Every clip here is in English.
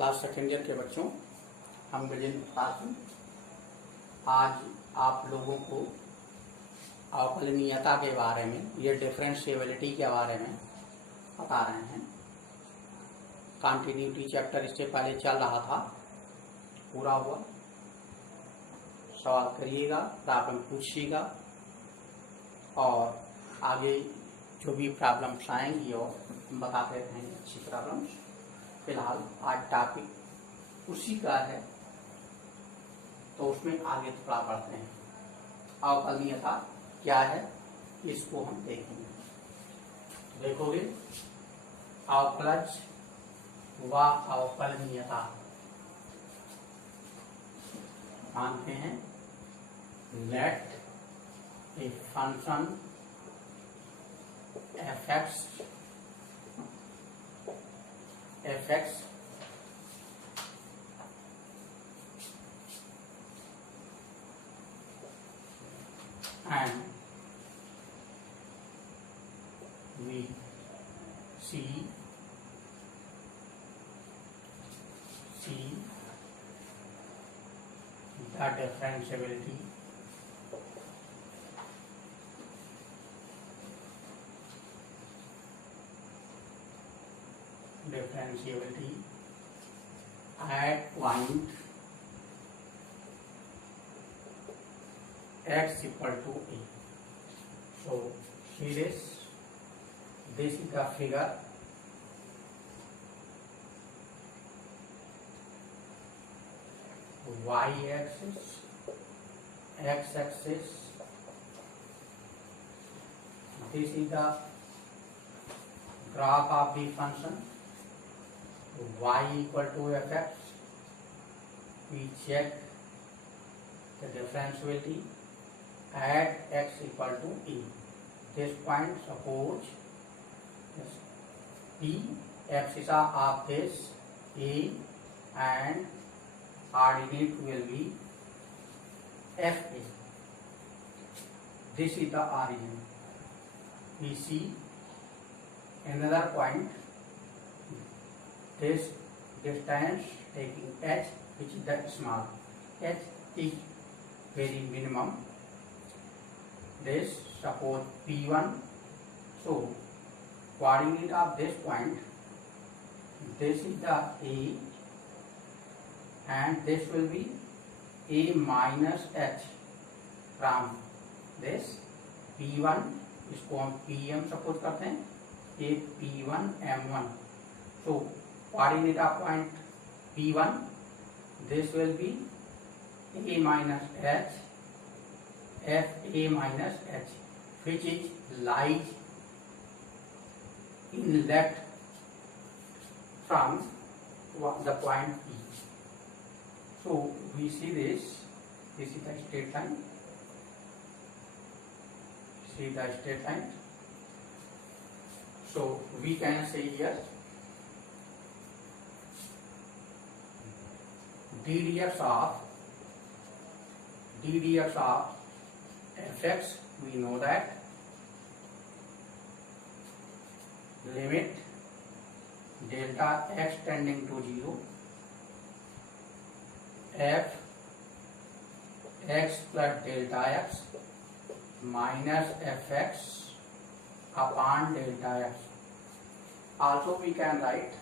Class second year के बच्चों, हम गजेंद्र प्रताप सिंह आज आप लोगों को अवकलनीयता के बारे में, ये डिफरेंशिएबिलिटी के बारे में बता रहे हैं। कंटिन्यूटी चैप्टर इससे पहले चल रहा था, पूरा हुआ। सवाल करिएगा, प्रॉब्लम पूछिएगा और आगे जो भी प्रॉब्लम्स आएंगी और हम बताते रहेंगे अच्छी प्रॉब्लम्स। फिलहाल आज टॉपिक उसी का है, तो उसमें आगे थोड़ा पढ़ते हैं। अवकलनीयता क्या है इसको हम देखेंगे। देखोगे, अवकलज व अवकलनीयता मानते हैं let a function fx and we see the differentiability at point x equal to a. So see this is the figure. Y axis, x axis, this is the graph of the function y equal to fx. We check the differentiability at x equal to e. This point, suppose p axis of this a and coordinate will be fa. This is the origin. We see another point, this distance taking h, which is the small h is very minimum. This suppose p1. So coordinate of this point, this is the a and this will be a minus h from this p1. इसको हम pm suppose करते हैं, a p1 m1. So coordinate of point p1, this will be a minus h f a minus h, which is lies in left from the point p. So we see this is the straight line. See the straight line. So we can say here ddx of fx, we know that limit delta x tending to 0 f x plus delta x minus fx upon delta x. Also we can write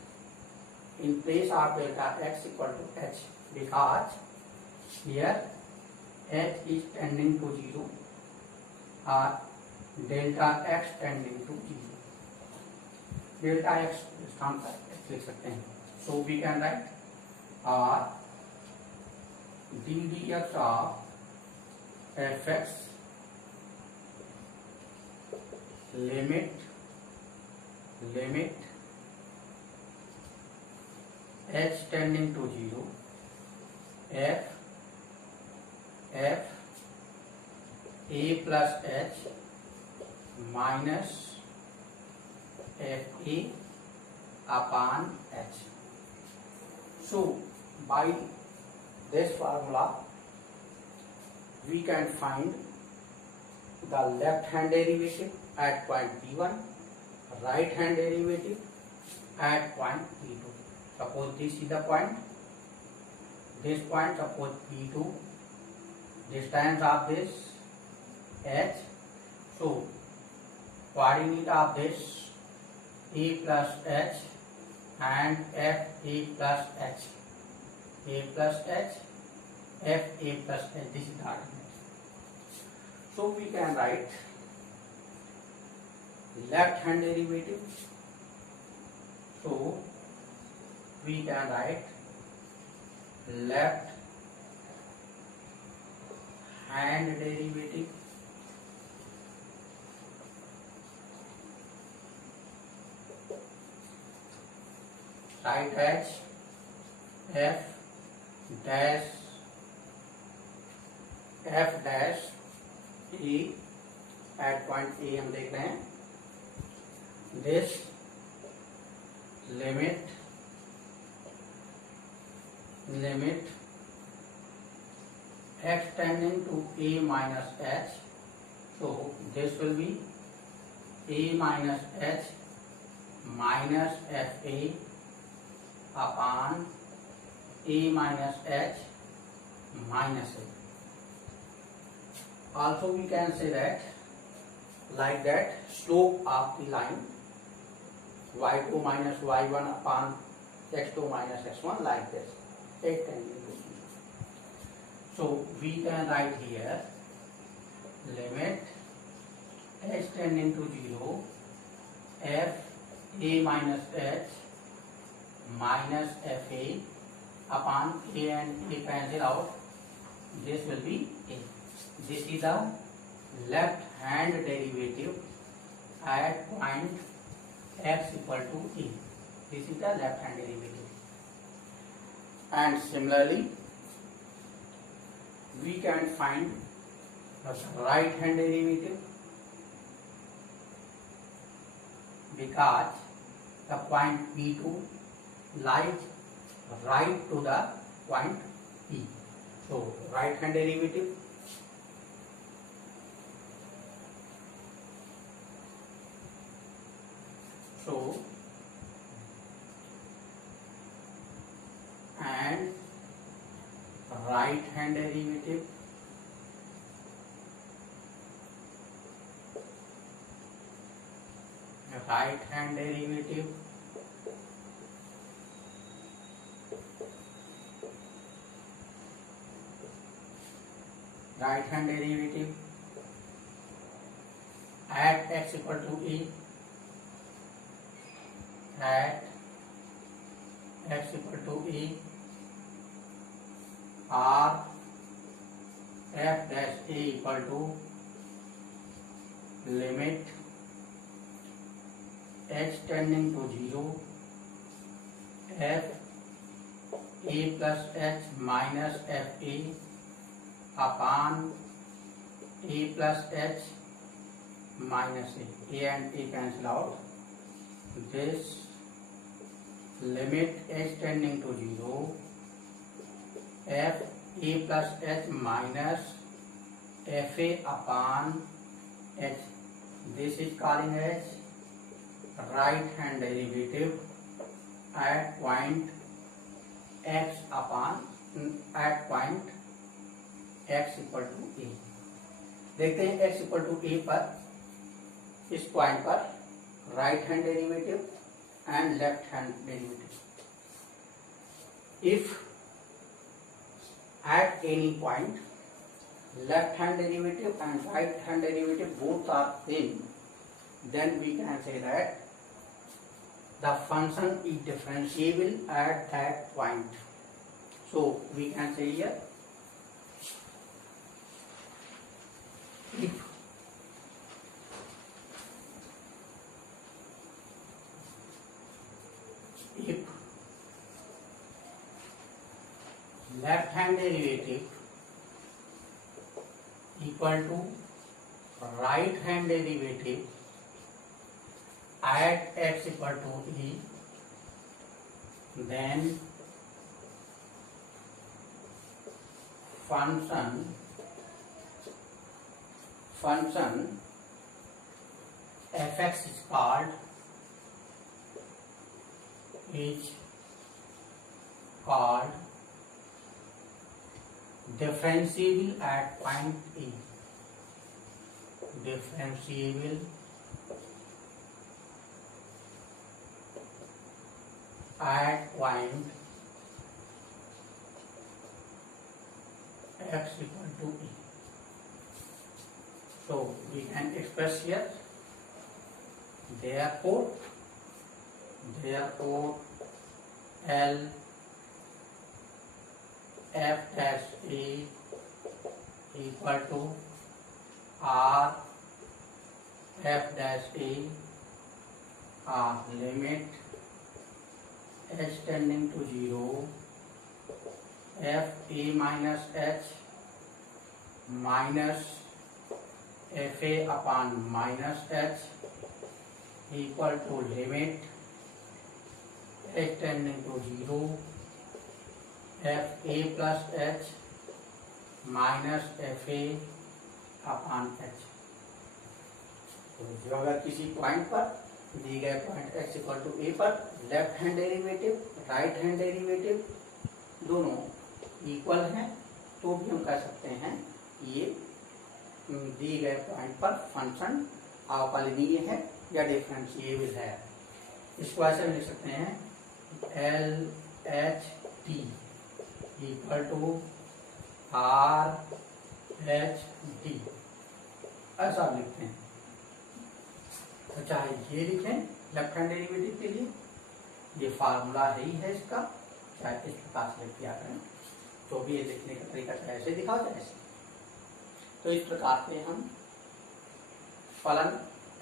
in place of delta x equal to h, because here h is tending to 0 or delta x tending to 0. Delta x स्थान पर x लिख सकते हैं. So we can write r ddx of fx limit h tending to 0 f a plus h minus f a upon h. So by this formula we can find the left hand derivative at point p1, right hand derivative at point p2. Suppose this is the point. This point suppose P2. Distance of this H. So coordinate of this A plus H and F A plus H. A plus H, F A plus H. This is the coordinate. So we can write left hand derivative. So we can write left hand derivative right as f dash e at point A हम देख रहे हैं. This limit x tending to A minus h. So this will be A minus h minus fa upon A minus h minus a. Also we can say that like that slope of the line y2 minus y1 upon x2 minus x1 like this. It can be used. So we can write here limit h tending to 0 f a minus h minus fa upon a and a cancel out. This will be a. This is the left hand derivative at point x equal to a. This is the left hand derivative. And similarly, we can find the right hand derivative because the point P2 lies right to the point P. So right hand derivative and right hand derivative right hand derivative at x equal to a at x equal to a or f dash a equal to limit h tending to 0 f a plus h minus f a upon a plus h minus a and a cancel out. This limit h tending to 0 f a plus h minus f a upon h. This is calling as right hand derivative at point x upon at point x equal to a. देखते हैं x equal to a पर इस point पर right hand derivative and left hand derivative. If at any point left hand derivative and right hand derivative both are same, then we can say that the function is differentiable at that point. So we can say here if left hand derivative equal to right hand derivative at x equal to e, then function fx is called called differentiable at point A. Differentiable at point x equal to E. So we can express here, therefore L f dash A equal to R f dash A are limit h tending to 0 f A minus h minus f A upon minus h equal to limit h tending to 0 f A plus h minus f a upon H. तो जो अगर किसी point पर दी गए point x equal to ए पर left hand derivative right hand derivative दोनों equal हैं तो भी हम कह सकते हैं ये दी गए पॉइंट पर फंक्शन अवकलनीय है या डिफरेंशिएबल है। इसको ऐसे लिख सकते हैं L H T equal to R H D, ऐसा लिखते हैं। तो चाहे ये लिखें लेफ्ट हैंड डेरिवेटिव के लिए, ये फार्मूला है ही है इसका, चाहे इस प्रकार से लिख दिया करें, तो भी ये लिखने का तरीका चाहे ऐसे दिखाओ चाहे ऐसे। तो इस प्रकार से हम फलन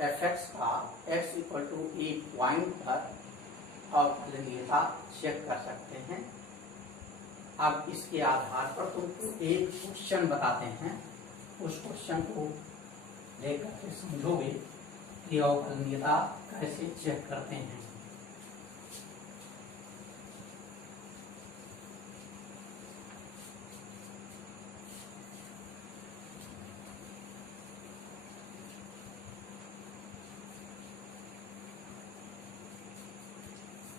fx का x equal to a point पर अवकलनीयता चेक कर सकते हैं। अब इसके आधार पर तुमको एक क्वेश्चन बताते हैं, उस क्वेश्चन को देख करके समझोगे कि अवकलनीयता कैसे चेक करते हैं।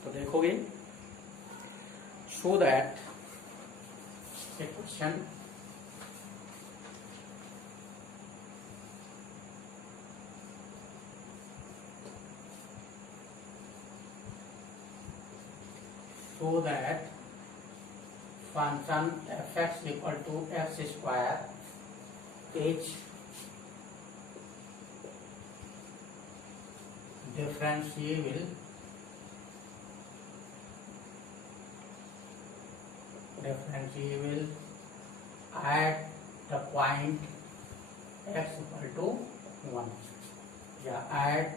तो देखोगे show that a question so that function fx equal to x square is differentiable at the point x equal to 1 या at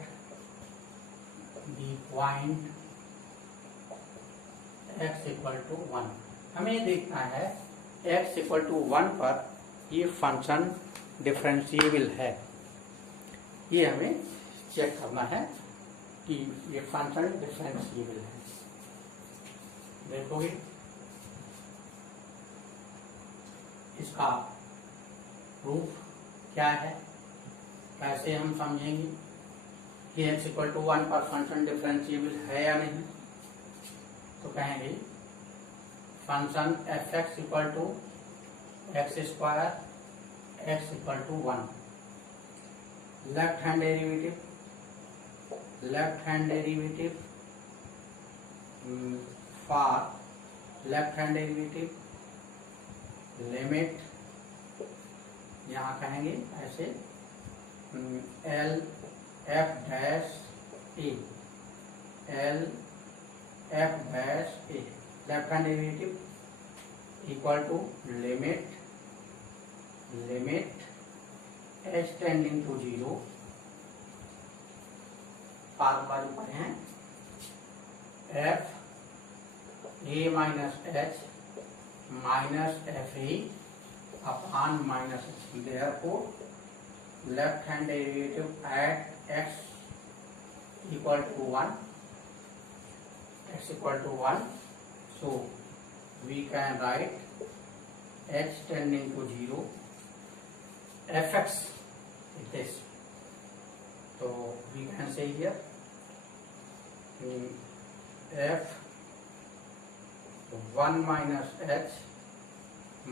the point x equal to 1। हमें देखना है x equal to 1 पर ये फंक्शन डिफरेंशिएबल है, ये हमें check करना है कि ये फंक्शन डिफरेंशिएबल है। देखोगे इसका प्रूफ क्या है, कैसे हम समझेंगे कि x इक्वल टू 1 पर फंक्शन डिफरेंशिएबल है या नहीं। तो कहेंगे function f x equal to x square x equal to 1, left hand derivative for left hand derivative limit, यहाँ कहेंगे ऐसे L F dash A, L F dash A left hand derivative equal to limit h tending to 0, formula जो पढ़े हैं f a minus h minus f a upon minus h, therefore left hand derivative at x equal to 1, so we can write h tending to 0 fx is this, so we can say here f 1 minus h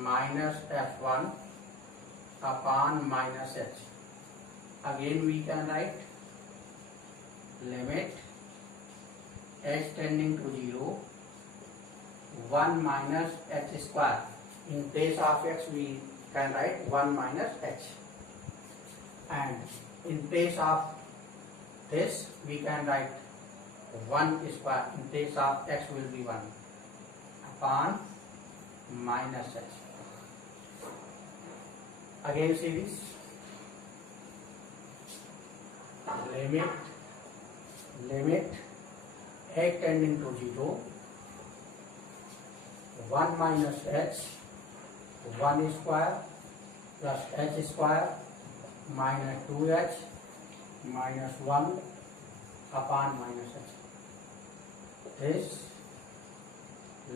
minus f1 upon minus h. Again we can write limit h tending to 0 1 minus h square. In place of x we can write 1 minus h, and in place of this we can write 1 square. In place of x will be 1 upon minus h. Again see this, limit h tending to 0 1 minus h 1 square plus h square minus 2h minus 1 upon minus h. This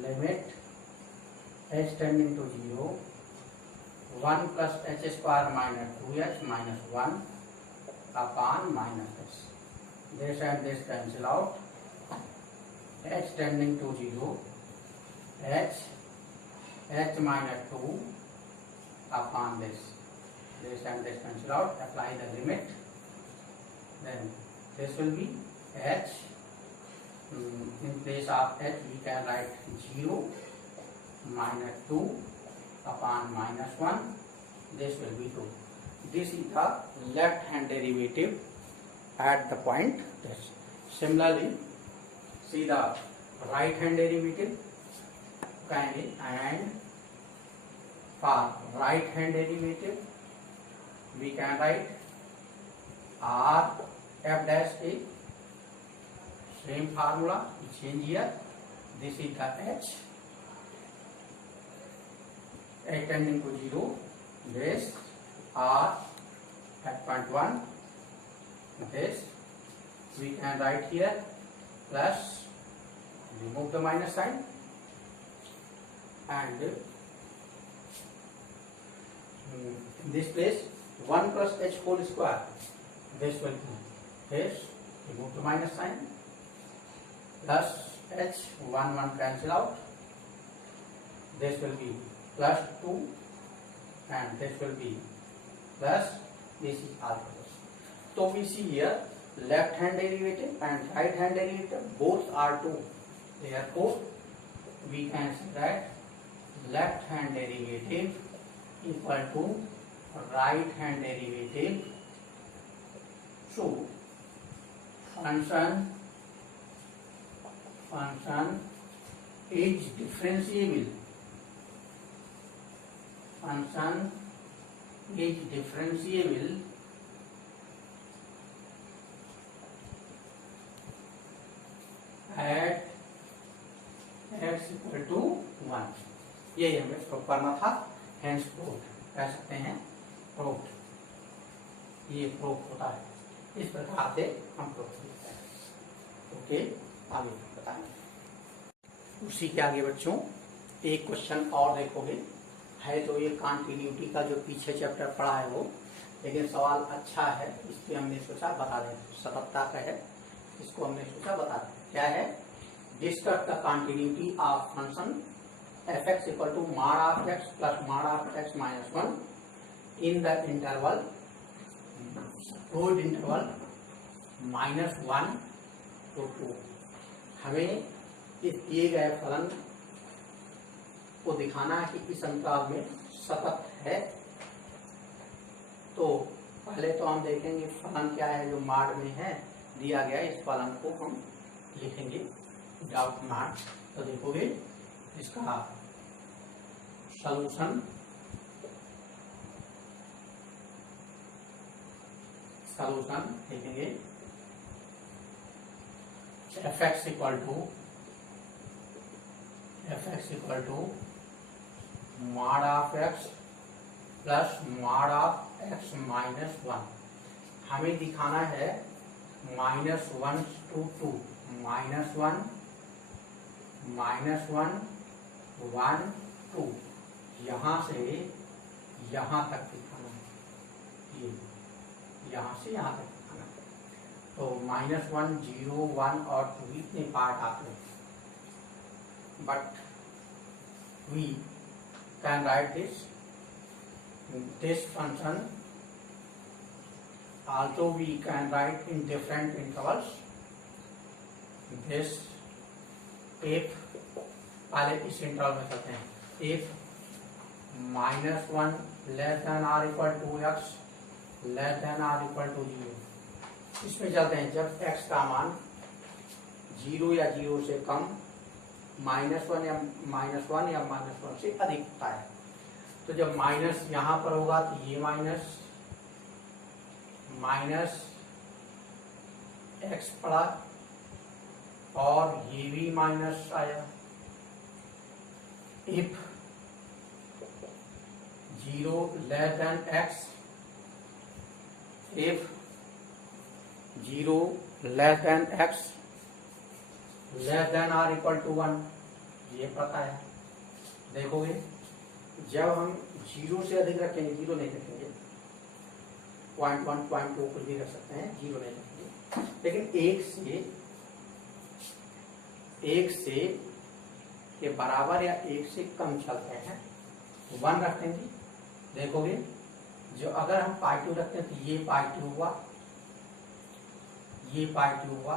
limit h tending to 0 1 plus h square minus 2h minus 1 upon minus h. This and this cancel out. H tending to 0 h minus 2 upon this and this cancel out. Apply the limit, then this will be h. In place of h we can write 0 minus 2 upon minus 1. This will be 2. This is the left hand derivative at the point this. Similarly, see the right hand derivative. And for right hand derivative we can write r f dash a. Same formula, change here. This is the h tending to 0. This r at point 1. This we can write here plus, remove the minus sign, and in this place 1 plus h whole square. This will be this, remove the minus sign, plus h 1 cancel out. This will be plus 2 and this will be plus, this is alpha. So we see here left hand derivative and right hand derivative both are 2. Therefore we can say that left hand derivative equal to right hand derivative. So function is differentiable. Function is differentiable at x equal to 1. यही हमें prove करना था. Hence proved कह सकते हैं, proved. ये prove होता है. इस प्रकार से हम प्रूव करते हैं. ओके, आगे बताएंगे. उसी के आगे बच्चों एक क्वेश्चन और देखोगे है. तो ये कॉन्टिन्यूटी का जो पीछे चैप्टर पढ़ा है वो, लेकिन सवाल अच्छा है इसलिए हमने सोचा बता दें. सततता का है, इसको हमने सोचा बता दें. क्या है? Discuss the continuity of function f(x) equal to mod of x plus mod of x minus 1 in the interval -1 to 2. हमें इस दिए गए फलन को दिखाना है कि इस अंतराल में सतत है. तो पहले तो हम देखेंगे फलन क्या है जो मॉड में है दिया गया. इस फलन को हम लिखेंगे विदाउट मॉड. तो देखोगे इसका सॉल्यूशन लिखेंगे f(x) equal to mod of x plus mod of x minus 1. हमें दिखाना है -1 to 2. -1 1 2 यहाँ से यहाँ तक दिखाना है. ये यहाँ से यहाँ तक दिखाना है. तो -1 0 1 और 2 इतने पार्ट आते हैं. But we can write this function also we can write in different intervals. This if पहले इस इंटरवल में चलते हैं, if -1 less than or equal to x less than or equal to 0, इसमें चलते हैं जब x का मान 0 या 0 से कम, -1 या -1 से अधिक होता है। तो जब माइनस यहाँ पर होगा तो ये माइनस x पड़ा और ये भी माइनस आया। If 0 less than x, if 0 less than x less than or equal to 1, ये पता है। देखोगे जब हम 0 से अधिक रखेंगे, 0 नहीं रखेंगे, 0.1 0.2 कुछ भी रख सकते हैं, 0 नहीं रखेंगे, लेकिन 1 से के बराबर या 1 से कम चलते हैं, 1 रखेंगे। देखोगे जो अगर हम 𝜋2 रखते हैं तो ये 𝜋2 हुआ, ये 𝜋2 हुआ,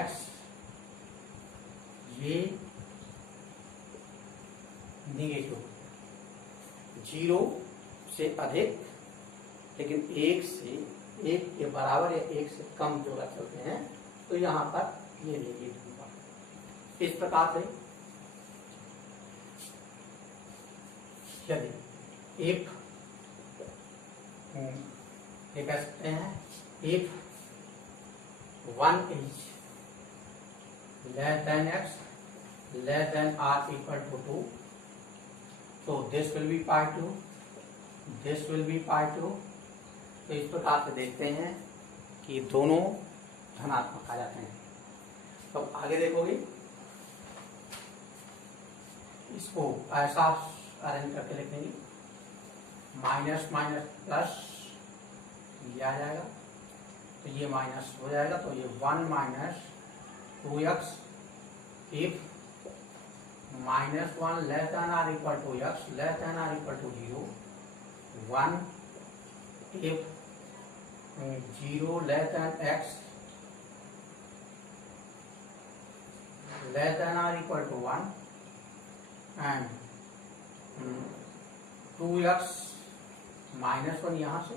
x ये निगेटिव, 0 से अधिक लेकिन 1 के बराबर या 1 से कम जो रख सकते हैं, तो यहाँ पर ये निगेटिव हुआ। इस प्रकार से यदि इफ ये कह सकते हैं if 1 is less than x less than or equal to 2, so this will be 𝜋2, this will be 𝜋2। तो इस प्रकार से देखते हैं कि दोनों धनात्मक आ जाते हैं। तो आगे देखोगे इसको ऐसा अरेंज करके लिखेंगे, माइनस माइनस प्लस ये आ जाएगा, तो ये माइनस हो जाएगा, तो ये 1 minus 2x if -1 less than or equal to x less than or equal to 0, 1 if 0 less than x less than or equal to 1 and 2x -1 यहाँ से,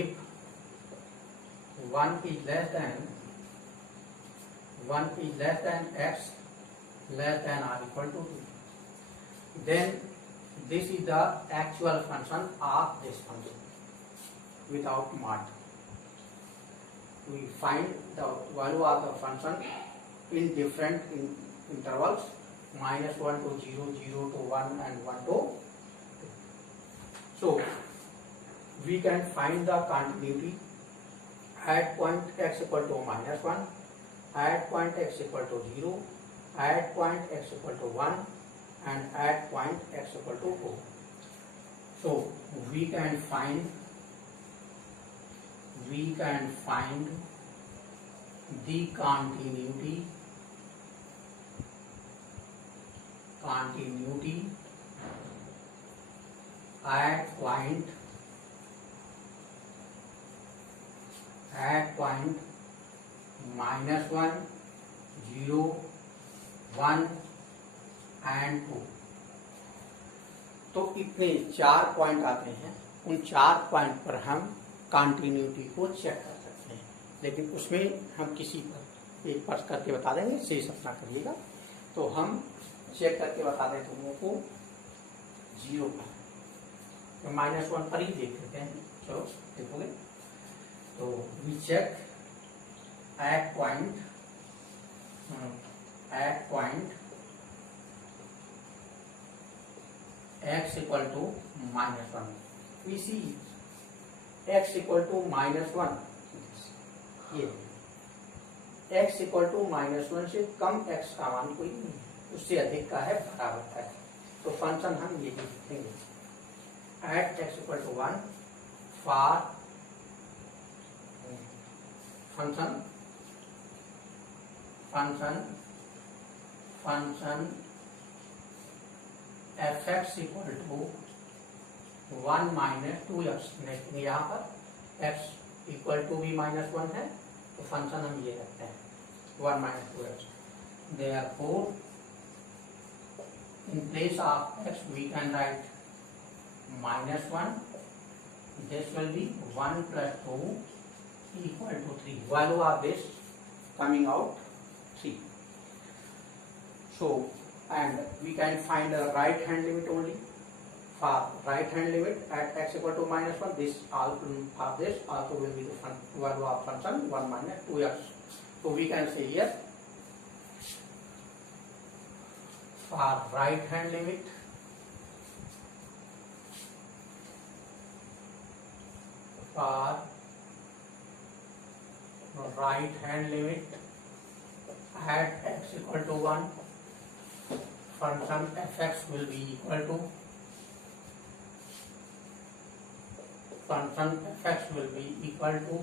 if 1 is less than x less than or equal to 2, then this is the actual function of this function without mod. We find the value of the function in different intervals, -1 to 0, 0 to 1 and 1 to 2. So we can find the continuity at point x equal to -1, at point x equal to 0, at point x equal to 1 and at point x equal to 2. So we can find the continuity at point -1, 0, 1 and 2। तो इतने 4 point आते हैं, उन 4 point पर हम continuity को check कर सकते हैं, लेकिन उसमें हम किसी पर एक पर करके बता देंगे, शेष अपना करिएगा। तो हम चेक करके बता दें दोनों को 0 पर, तो -1 पर ही देख लेते हैं। चलो देखोगे तो we check at point x equal to -1, we see x equal to -1, ये x equal to -1 से कम x का मान कोई नहीं, उससे अधिक का है, बराबर का है, तो फंक्शन हम ये लिखेंगे at x equal to 1 for function f x equal to 1 minus 2x। लेकिन यहाँ पर x इक्वल टू भी -1 है, तो फंक्शन हम ये रखते हैं 1 minus 2x। Therefore, in place of x we can write -1. This will be 1 plus 2 equal to 3. Value of this coming out 3. So, and we can find a right hand limit only. For right hand limit at x equal to -1, this also will be the value of function 1 minus 2x. So we can say here, for right hand limit at x equal to 1, function fx will be equal to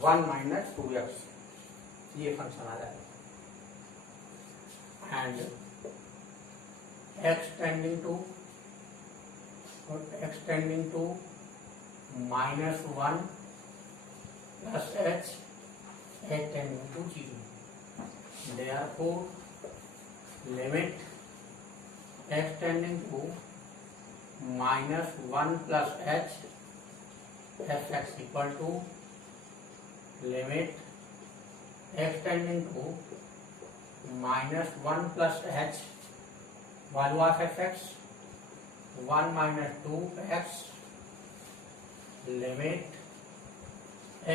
1 minus 2x। ये function आ जाएगा। And x tending to -1 plus h tending to 0। Therefore, limit x tending to -1 plus h fx equal to limit x tending to -1 plus h, value of fx 1 minus 2x, limit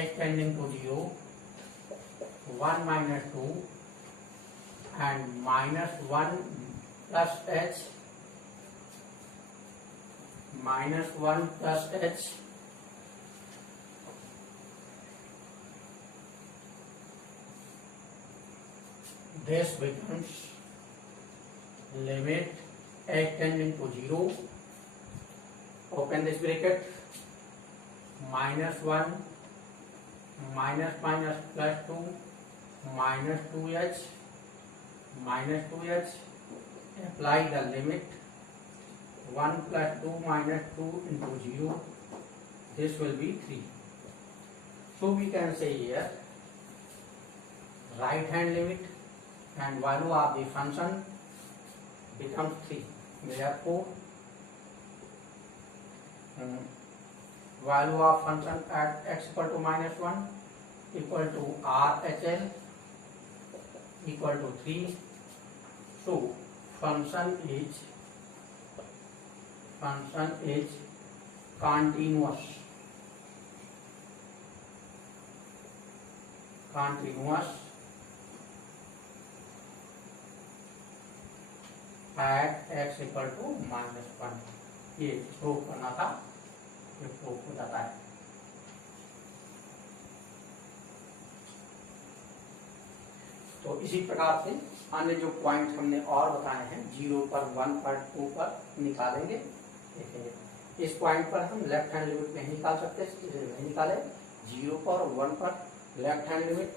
x tending to 0 1 minus 2 and -1 plus h this becomes limit x tending to 0, open this bracket, -1 minus plus 2 minus 2h, apply the limit 1 plus 2 minus 2 into 0, this will be 3. So we can say here right hand limit and value of the function becomes 3. Therefore, value of function at x equal to -1 equal to RHL equal to 3. So function is continuous at x equal to -1। ये prove करना था, ये prove हो जाता है। तो इसी प्रकार से अन्य जो पॉइंट हमने और बताए हैं 0 पर 1 पर 2 पर निकालेंगे, देखेंगे। इस पॉइंट पर हम लेफ्ट हैंड लिमिट नहीं निकाल सकते, नहीं निकाले। 0 पर 1 पर लेफ्ट हैंड लिमिट,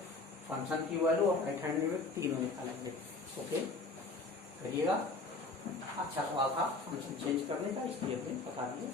फंक्शन की वैल्यू और राइट हैंड लिमिट तीनों निकालेंगे। ओके, करिएगा। अच्छा सवाल था फंक्शन चेंज करने का, इसलिए हमने बता दिए।